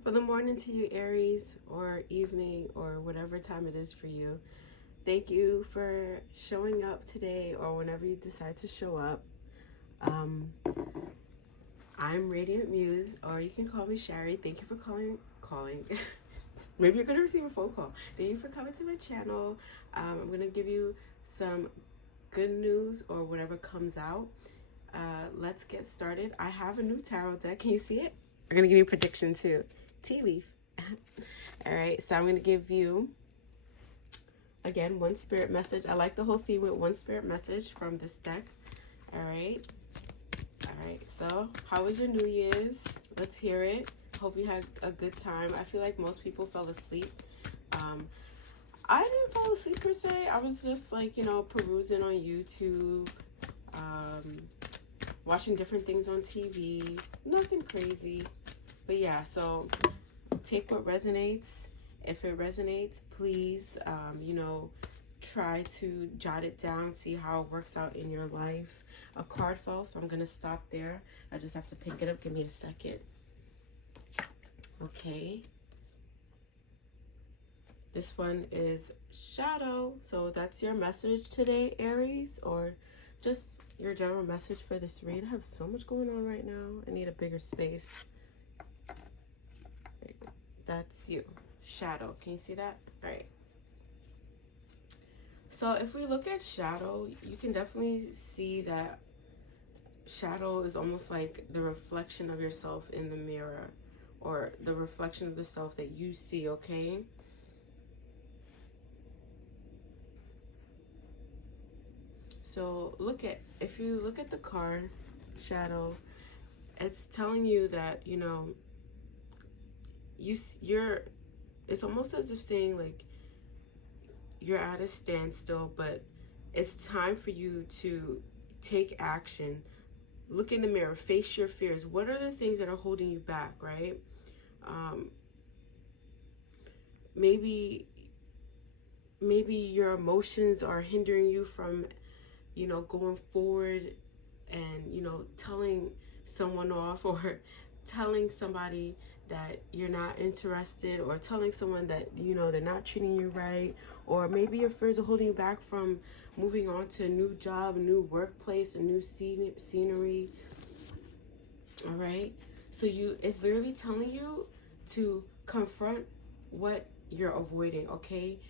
Top of the morning to you, Aries, or evening, or whatever time it is for you. Thank you for showing up today or whenever you decide to show up. I'm Radiant Muse, or you can call me Shari. Thank you for calling. Maybe you're going to receive a phone call. Thank you for coming to my channel. I'm going to give you some good news or whatever comes out. Let's get started. I have a new tarot deck. Can you see it? I'm going to give you a prediction too. Tea leaf. All right, so I'm going to give you, again, one spirit message. I like the whole theme with one spirit message from this deck. All right. So how was your New Year's? Let's hear it. Hope you had a good time. I feel like most people fell asleep. I didn't fall asleep per se. I was just like, perusing on YouTube, watching different things on TV. Nothing crazy. But yeah, so take what resonates. If it resonates, please, try to jot it down, see how it works out in your life. A card fell, so I'm going to stop there. I just have to pick it up. Give me a second. Okay. This one is shadow. So that's your message today, Aries, or just your general message for this read. I have so much going on right now. I need a bigger space. That's you. Shadow. Can you see that? All right. So if we look at shadow, you can definitely see that shadow is almost like the reflection of yourself in the mirror, or the reflection of the self that you see, okay? So if you look at the card, shadow, it's telling you that, it's almost as if saying like, you're at a standstill, but it's time for you to take action. Look in the mirror, face your fears. What are the things that are holding you back, right? Maybe your emotions are hindering you from, going forward and, telling someone off, or telling somebody that you're not interested, or telling someone that, they're not treating you right. Or maybe your fears are holding you back from moving on to a new job, a new workplace, a new scenery. All right. So it's literally telling you to confront what you're avoiding, okay?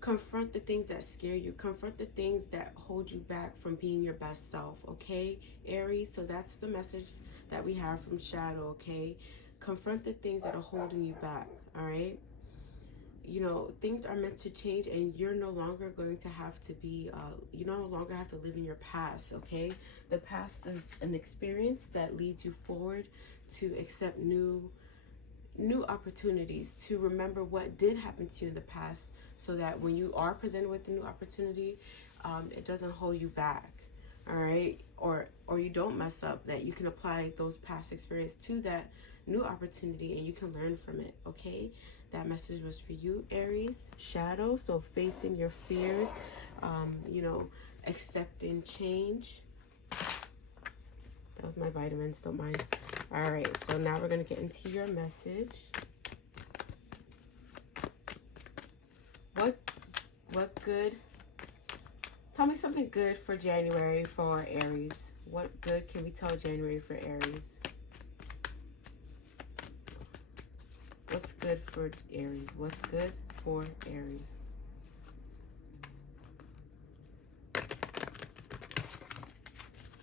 Confront the things that scare you. Confront the things that hold you back from being your best self, okay, Aries? So that's the message that we have from Shadow, okay? Confront the things that are holding you back, all right? Things are meant to change, and you're no longer going to have to be, you no longer have to live in your past, okay? The past is an experience that leads you forward to accept new opportunities, to remember what did happen to you in the past, so that when you are presented with a new opportunity, it doesn't hold you back, all right? Or you don't mess up, that you can apply those past experience to that new opportunity and you can learn from it, okay? That message was for you, Aries. Shadow, so facing your fears, accepting change. That was my vitamins, don't mind. All right, so now we're going to get into your message. What good? Tell me something good for January for Aries. What good can we tell January for Aries? What's good for Aries? What's good for Aries?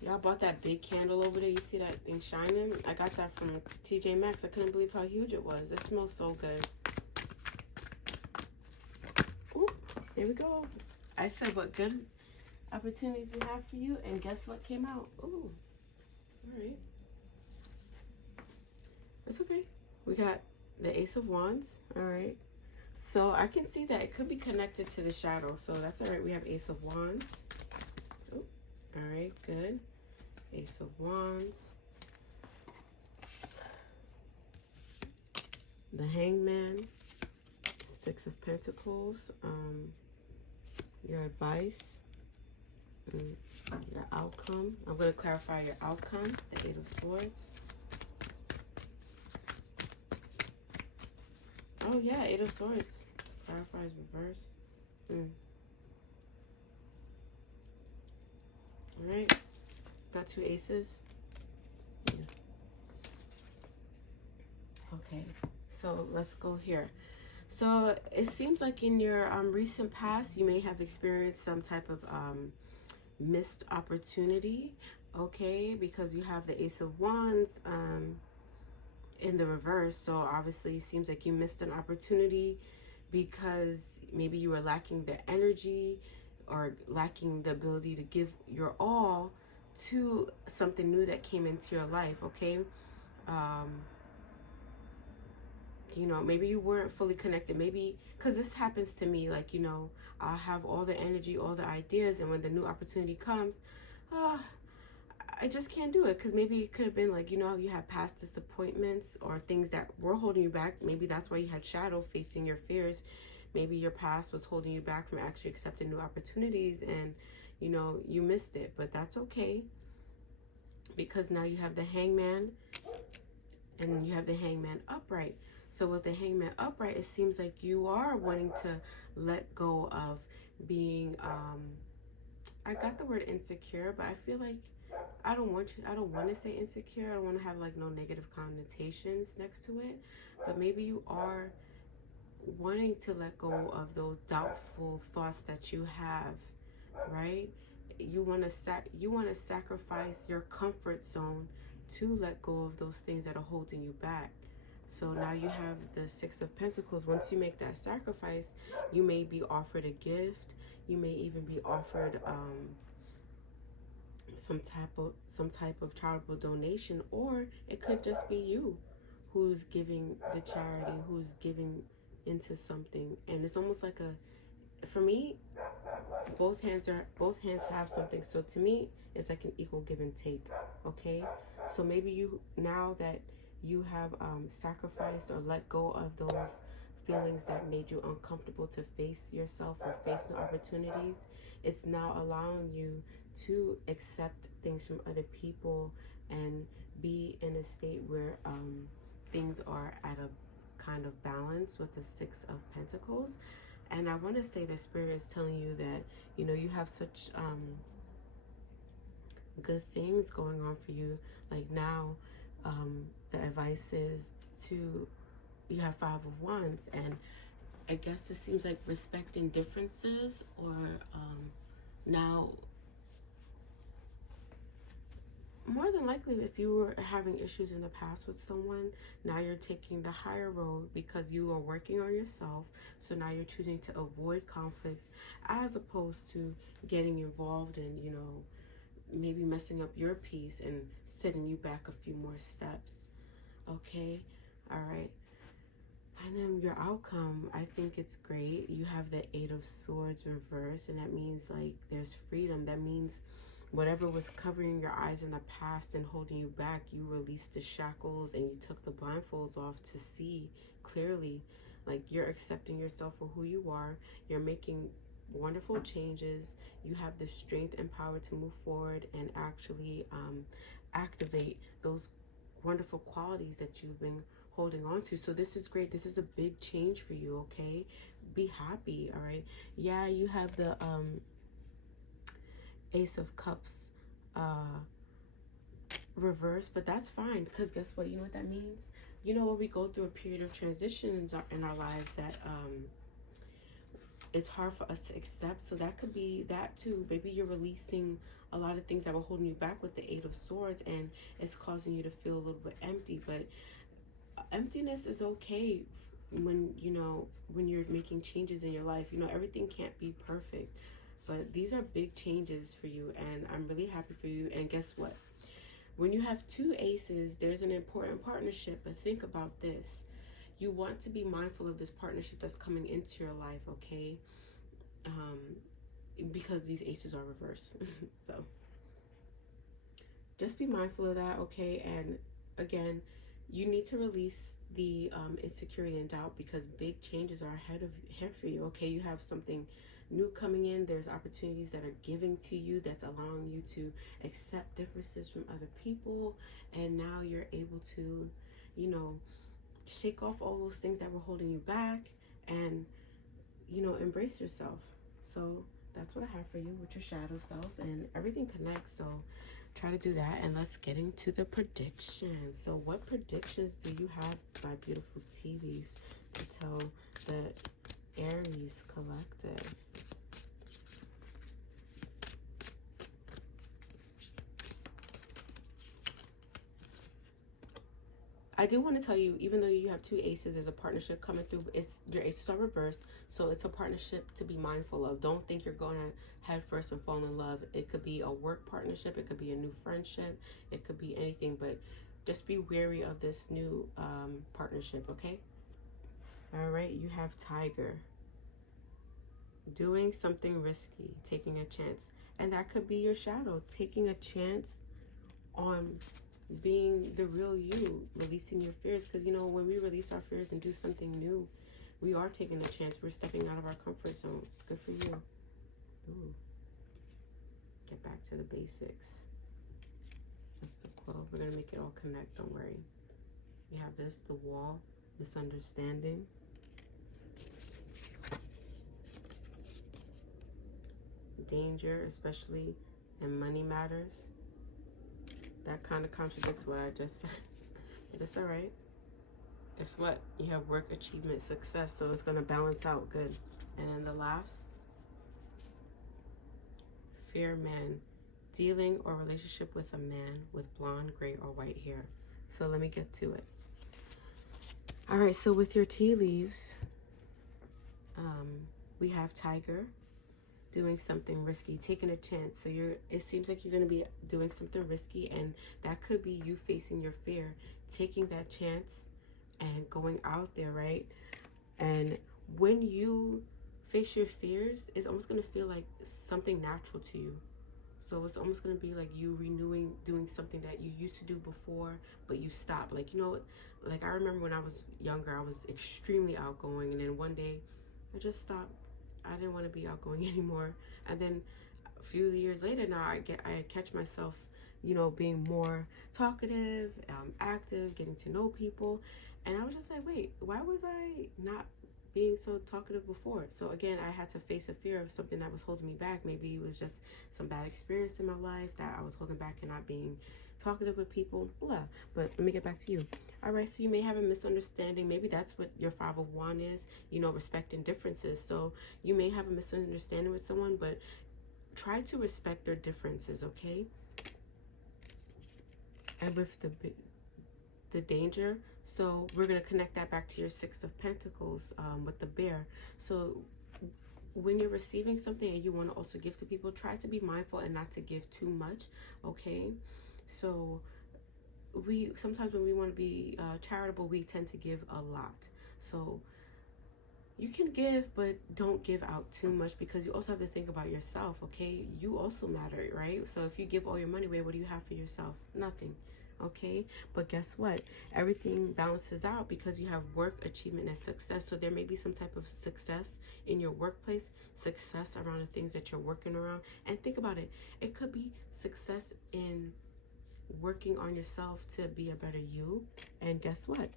Y'all bought that big candle over there. You see that thing shining? I got that from TJ Maxx. I couldn't believe how huge it was. It smells so good. Ooh, there we go. I said what good opportunities we have for you, and guess what came out? Ooh, all right. It's okay. We got the Ace of Wands, all right. So I can see that it could be connected to the shadow, so that's all right. We have Ace of Wands. Oh, all right, good. Ace of Wands. The Hangman. Six of Pentacles. Your advice. Your outcome. I'm going to clarify your outcome. The Eight of Swords. Oh, yeah, Eight of Swords. Clarifies reverse. All right. Got 2 aces. Yeah. Okay. So let's go here. So it seems like in your recent past, you may have experienced some type of missed opportunity. Okay. Because you have the Ace of Wands in the reverse. So obviously it seems like you missed an opportunity because maybe you were lacking the energy or lacking the ability to give your all to something new that came into your life. Okay. You know, maybe you weren't fully connected. Maybe because this happens to me, like, you know, I'll have all the energy, all the ideas, and when the new opportunity comes, I just can't do it. Because maybe it could have been like, you know, you had past disappointments or things that were holding you back. Maybe that's why you had shadow facing your fears. Maybe your past was holding you back from actually accepting new opportunities, and, you know, you missed it. But that's okay, because now you have the Hangman and you have the Hangman upright. So with the Hangman upright, it seems like you are wanting to let go of being, I got the word insecure, but I feel like I don't want to say insecure. I don't want to have like no negative connotations next to it. But maybe you are wanting to let go of those doubtful thoughts that you have, right? You want to sacrifice your comfort zone to let go of those things that are holding you back. So now you have the Six of Pentacles. Once you make that sacrifice, you may be offered a gift. You may even be offered some type of charitable donation, or it could just be you who's giving the charity, who's giving into something. And it's almost like for me, both hands have something. So to me, it's like an equal give and take. Okay, so maybe you, now that you have sacrificed or let go of those feelings that made you uncomfortable to face yourself or face new opportunities, it's now allowing you to accept things from other people and be in a state where things are at a kind of balance with the Six of Pentacles. And I want to say the Spirit is telling you that, you know, you have such good things going on for you. Like now, the advice is to, you have Five of Wands, and I guess it seems like respecting differences, or now, more than likely, if you were having issues in the past with someone, now you're taking the higher road because you are working on yourself. So now you're choosing to avoid conflicts as opposed to getting involved and, you know, maybe messing up your peace and setting you back a few more steps. Okay? All right. And then your outcome, I think it's great. You have the Eight of Swords reverse, and that means like there's freedom. That means whatever was covering your eyes in the past and holding you back, you released the shackles and you took the blindfolds off to see clearly. Like, you're accepting yourself for who you are. You're making wonderful changes. You have the strength and power to move forward and actually activate those wonderful qualities that you've been holding on to. So this is great. This is a big change for you, okay? Be happy, all right? Yeah, you have the Ace of Cups reverse, but that's fine, because guess what? You know what that means? You know, when we go through a period of transition in our lives that it's hard for us to accept. So that could be that too. Maybe you're releasing a lot of things that were holding you back with the Eight of Swords, and it's causing you to feel a little bit empty. But emptiness is okay when, you know, when you're making changes in your life. You know, everything can't be perfect, but these are big changes for you, and I'm really happy for you. And guess what? When you have two aces, there's an important partnership. But think about this. You want to be mindful of this partnership that's coming into your life, okay? Because these aces are reversed. So just be mindful of that, okay? And again, you need to release the insecurity and doubt, because big changes are ahead for you, okay? You have something new coming in. There's opportunities that are giving to you that's allowing you to accept differences from other people, and now you're able to, you know, shake off all those things that were holding you back and, you know, embrace yourself. So that's what I have for you with your shadow self, and everything connects. So try to do that, and let's get into the predictions. So what predictions do you have, my beautiful tea leaves, to tell the Aries collective? I do want to tell you, even though you have two aces, there's a partnership coming through. It's your aces are reversed, so it's a partnership to be mindful of. Don't think you're going to head first and fall in love. It could be a work partnership. It could be a new friendship. It could be anything, but just be wary of this new partnership, okay? All right, you have Tiger. Doing something risky, taking a chance. And that could be your shadow, taking a chance on being the real you, releasing your fears. Because, you know, when we release our fears and do something new, we are taking a chance. We're stepping out of our comfort zone. Good for you. Ooh. Get back to the basics. That's the quote. We're going to make it all connect. Don't worry. You have this, the wall, misunderstanding. Danger, especially in money matters. That kind of contradicts what I just said. But it's all right. Guess what? You have work, achievement, success. So it's going to balance out good. And then the last, fear man. Dealing or relationship with a man with blonde, gray, or white hair. So let me get to it. All right. So with your tea leaves, we have Tiger. Doing something risky, taking a chance. So it seems like you're going to be doing something risky, and that could be you facing your fear, taking that chance and going out there, right? And when you face your fears, it's almost going to feel like something natural to you. So it's almost going to be like you renewing, doing something that you used to do before, but you stopped. Like, you know, like I remember when I was younger, I was extremely outgoing, and then one day I just stopped. I didn't want to be outgoing anymore. And then a few years later now, I catch myself, you know, being more talkative, active, getting to know people. And I was just like, wait, why was I not being so talkative before? So again, I had to face a fear of something that was holding me back. Maybe it was just some bad experience in my life that I was holding back and not being talkative with people, blah. But let me get back to you. All right, so you may have a misunderstanding. Maybe that's what your 5 of Wands is, you know, respecting differences. So you may have a misunderstanding with someone, but try to respect their differences, okay? And with the danger, so we're going to connect that back to your 6 of Pentacles with the bear. So when you're receiving something and you want to also give to people, try to be mindful and not to give too much, okay? So we sometimes when we want to be charitable, we tend to give a lot. So you can give, but don't give out too much, because you also have to think about yourself, okay? You also matter, right? So if you give all your money away, what do you have for yourself? Nothing, okay? But guess what? Everything balances out because you have work, achievement, and success. So there may be some type of success in your workplace, success around the things that you're working around. And think about it. It could be success in working on yourself to be a better you. And guess what?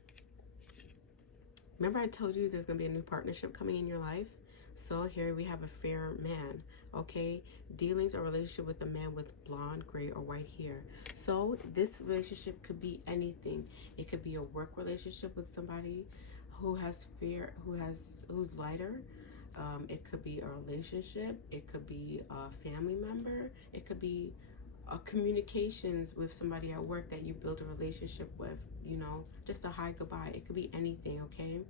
Remember I told you there's going to be a new partnership coming in your life? So here we have a fair man, okay? Dealings or relationship with a man with blonde, gray, or white hair. So this relationship could be anything. It could be a work relationship with somebody who has fear, who's lighter. It could be a relationship. It could be a family member. It could be communications with somebody at work that you build a relationship with, you know, just a hi, goodbye. It could be anything, okay?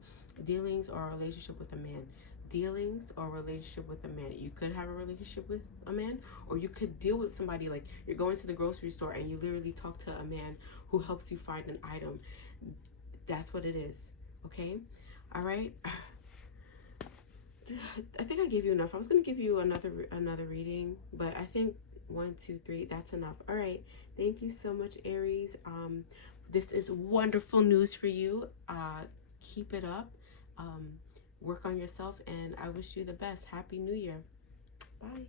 Dealings or a relationship with a man. Dealings or a relationship with a man. You could have a relationship with a man, or you could deal with somebody, like you're going to the grocery store and you literally talk to a man who helps you find an item. That's what it is, okay? All right. I think I gave you enough. I was going to give you another reading, but I think 1, 2, 3, that's enough. All right, thank you so much, Aries. This is wonderful news for you. Keep it up, work on yourself, and I wish you the best. Happy New Year. Bye.